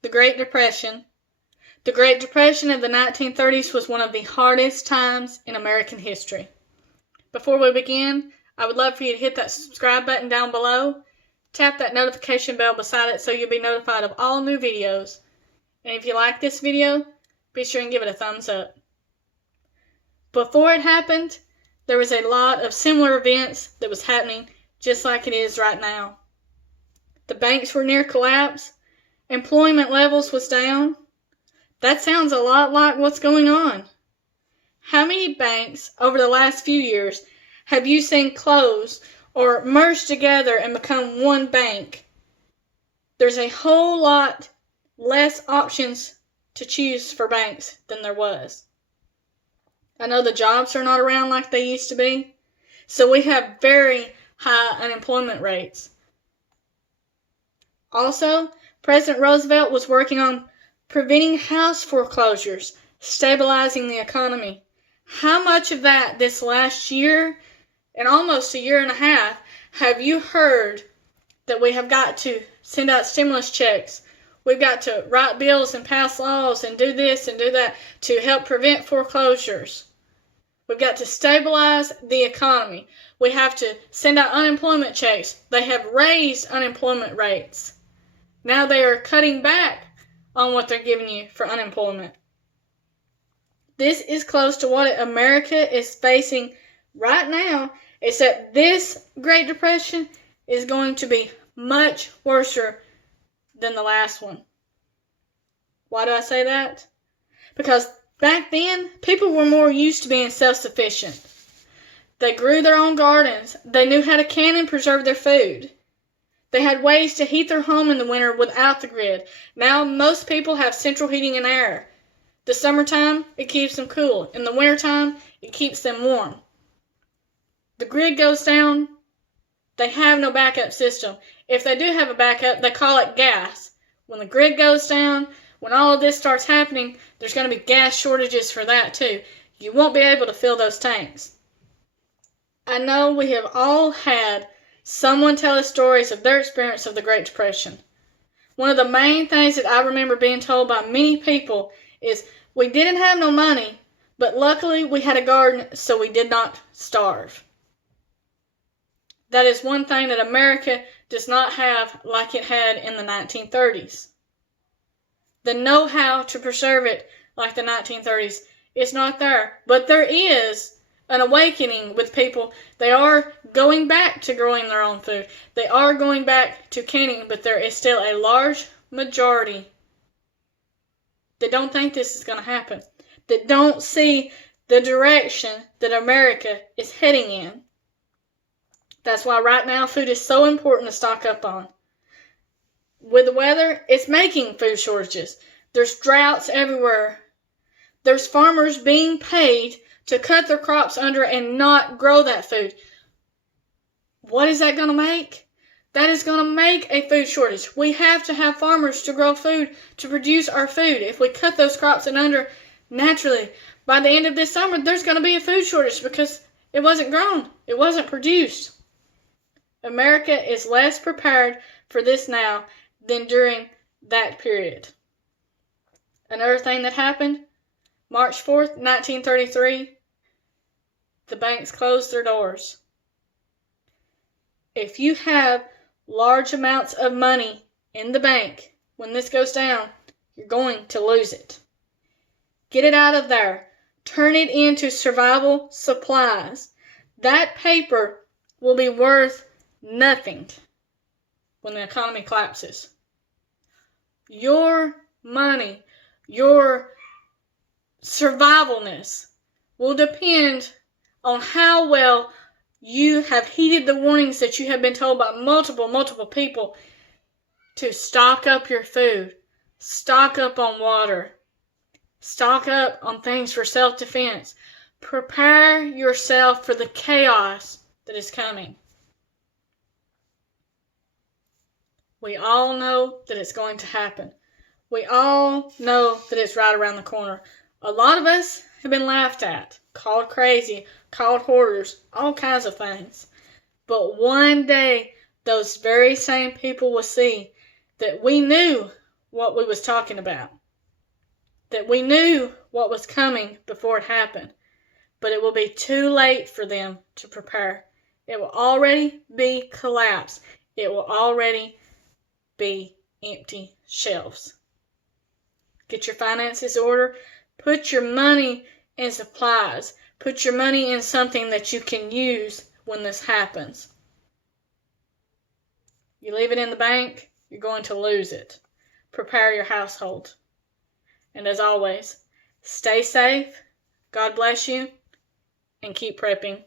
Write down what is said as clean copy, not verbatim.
The Great Depression. The Great Depression of the 1930s was one of the hardest times in American history. Before we begin, I would love for you to hit that subscribe button down below. Tap that notification bell beside it so you'll be notified of all new videos. And if you like this video, be sure and give it a thumbs up. Before it happened, there was a lot of similar events that was happening just like it is right now. The banks were near collapse. Employment levels was down. That sounds a lot like what's going on. How many banks over the last few years have you seen close or merge together and become one bank? There's a whole lot less options to choose for banks than there was. I know the jobs are not around like they used to be, so we have very high unemployment rates. Also, President Roosevelt was working on preventing house foreclosures, stabilizing the economy. How much of that this last year and almost a year and a half have you heard that we have got to send out stimulus checks? We've got to write bills and pass laws and do this and do that to help prevent foreclosures. We've got to stabilize the economy. We have to send out unemployment checks. They have raised unemployment rates. Now they are cutting back on what they're giving you for unemployment. This is close to what America is facing right now, except this Great Depression is going to be much worse than the last one. Why do I say that? Because back then, people were more used to being self-sufficient. They grew their own gardens. They knew how to can and preserve their food. They had ways to heat their home in the winter without the grid. Now, most people have central heating and air. The summertime, it keeps them cool. In the wintertime, it keeps them warm. The grid goes down, they have no backup system. If they do have a backup, they call it gas. When the grid goes down, when all of this starts happening, there's going to be gas shortages for that too. You won't be able to fill those tanks. I know we have all had someone tell us stories of their experience of the Great Depression. One of the main things that I remember being told by many people is we didn't have no money, but luckily we had a garden so we did not starve. That is one thing that America does not have like it had in the 1930s. The know-how to preserve it like the 1930s is not there, but there is an awakening with people. They are going back to growing their own food. They are going back to canning, but there is still a large majority that don't think this is going to happen, that don't see the direction that America is heading in. That's why right now food is so important to stock up on. With the weather, it's making food shortages. There's droughts everywhere. There's farmers being paid to cut their crops under and not grow that food. What is that going to make? That is going to make a food shortage. We have to have farmers to grow food, to produce our food. If we cut those crops and under, naturally, by the end of this summer, there's going to be a food shortage because it wasn't grown. It wasn't produced. America is less prepared for this now than during that period. Another thing that happened, March 4th, 1933, the banks closed their doors. If you have large amounts of money in the bank, when this goes down, you're going to lose it. Get it out of there. Turn it into survival supplies. That paper will be worth nothing when the economy collapses. Your money, your survivalness will depend on how well you have heeded the warnings that you have been told by multiple people to stock up your food, stock up on water, stock up on things for self-defense. Prepare yourself for the chaos that is coming. We all know that it's going to happen. We all know that it's right around the corner. A lot of us have been laughed at, called crazy, called hoarders, all kinds of things. But one day, those very same people will see that we knew what we was talking about. That we knew what was coming before it happened, but it will be too late for them to prepare. It will already be collapsed. It will already be empty shelves. Get your finances in order. Put your money in supplies. Put your money in something that you can use when this happens. You leave it in the bank, you're going to lose it. Prepare your household. And as always, stay safe, God bless you, and keep prepping.